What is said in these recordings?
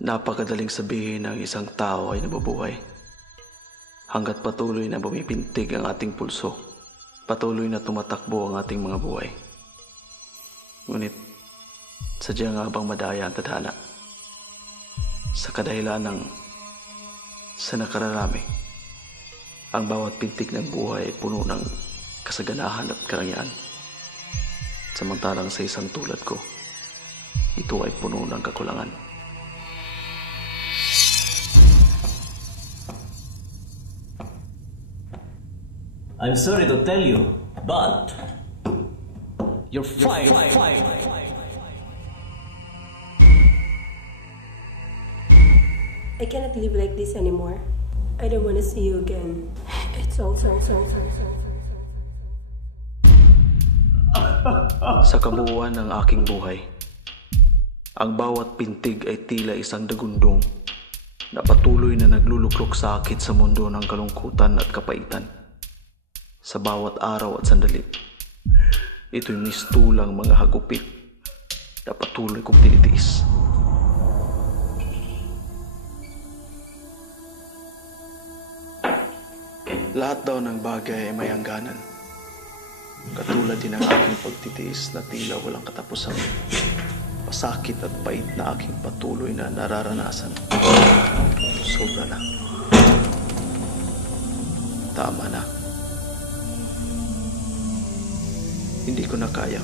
Napakadaling sabihin ng isang tao ay nabubuhay. Hanggat patuloy na bumipintig ang ating pulso, patuloy na tumatakbo ang ating mga buhay. Ngunit, sadya nga bang madaya ang tadhana? Sa kadahilan ng sa nakararami, ang bawat pintig ng buhay ay puno ng kasaganahan at karangyaan. Samantalang sa isang tulad ko, ito ay puno ng kakulangan. I'm sorry to tell you, but you're fired. I cannot live like this anymore. I don't want to see you again. It's all so. Sa kabuuan ng aking buhay, ang bawat pintig ay tila isang dagundong na patuloy na nagluluklok sa akin sa mundo ng kalungkutan at kapaitan. Sa bawat araw at sandali, ito'y mistulang mga hagupit na patuloy kong tinitiis. Lahat daw ng bagay ay may hangganan. Katulad din ng aking pagtitiis na tila walang katapusan. Pasakit at pait na aking patuloy na nararanasan. Sobra na. Tama na. Hindi ko na kaya.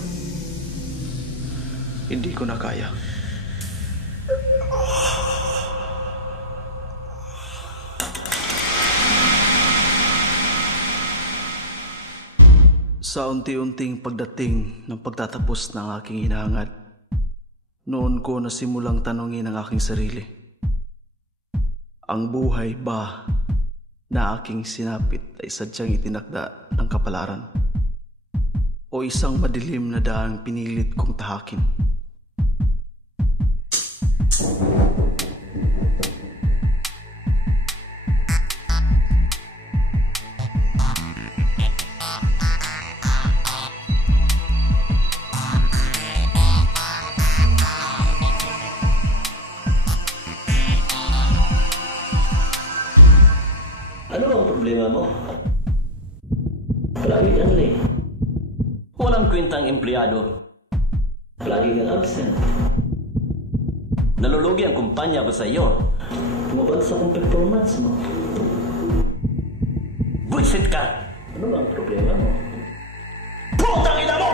Hindi ko na kaya. Sa unti-unting pagdating ng pagtatapos ng aking hinahangad, noon ko nasimulang tanungin ang aking sarili. Ang buhay ba na aking sinapit ay sadyang itinakda ng kapalaran? O isang madilim na daang pinilit kong tahakin? Ano ang problema mo? Palagi kang late. Walang kwentang empleyado. Palagi kang absent. Nalulugi ang kumpanya ko sa iyo. Tumabad sa kong performance mo. Bullshit ka! Ano ang problema mo? Putang ina mo!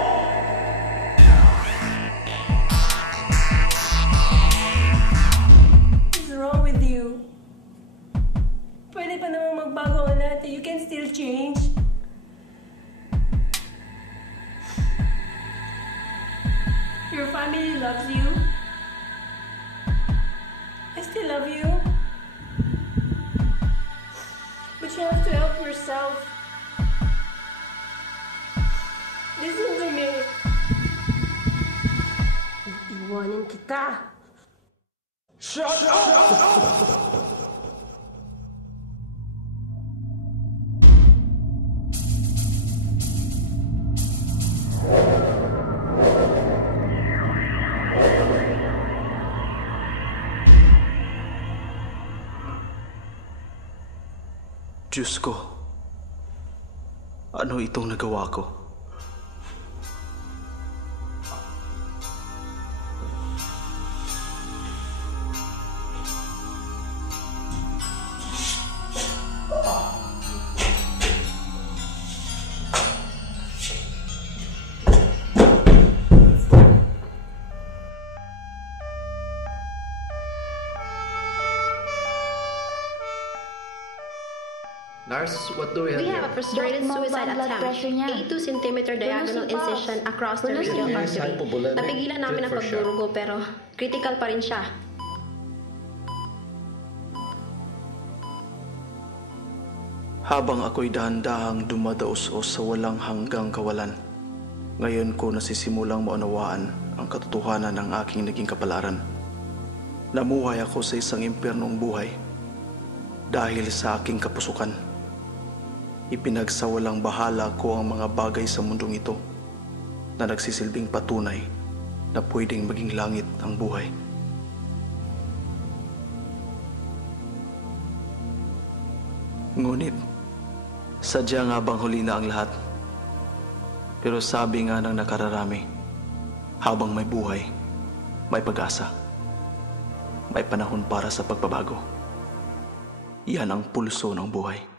What's wrong with you? Pwede pa naman magbago ang lahat. You can still change. Your family loves you. I still love you. But you have to help yourself. Listen to me. Iiwanin kita. Shut up! Diyos ko, ano itong nagawa ko? Nurse, what do we have We here? have a frustrated Doc, suicide blood attempt. pressure niya. 82 cm diagonal Pulse. incision across the Pulse. radial Yes, artery. hypobulemic, Napigilan namin ang for sure. pagdurugo pero critical pa rin siya. Habang ako'y dahan-dahang dumadaos-os sa walang hanggang kawalan, ngayon ko nasisimulang maunawaan ang katotohanan ng aking naging kapalaran. Namuhay ako sa isang impyernong buhay dahil sa aking kapusukan. Ipinagsawalang bahala ko ang mga bagay sa mundong ito na nagsisilbing patunay na pwedeng maging langit ang buhay. Ngunit, sadya nga bang huli na ang lahat? Pero sabi nga ng nakararami, habang may buhay, may pag-asa. May panahon para sa pagbabago. Yan ang pulso ng buhay.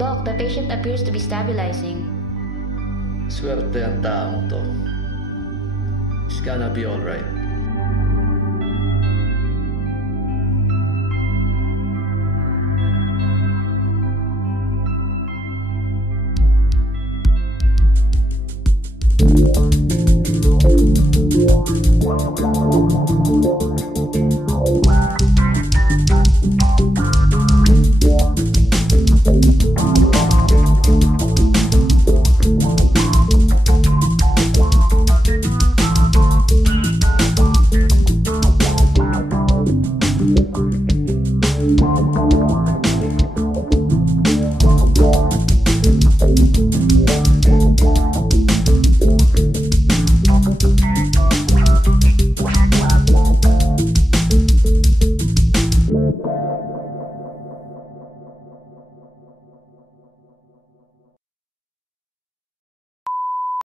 Doc, the patient appears to be stabilizing. Swerte ang taong to. It's gonna be alright.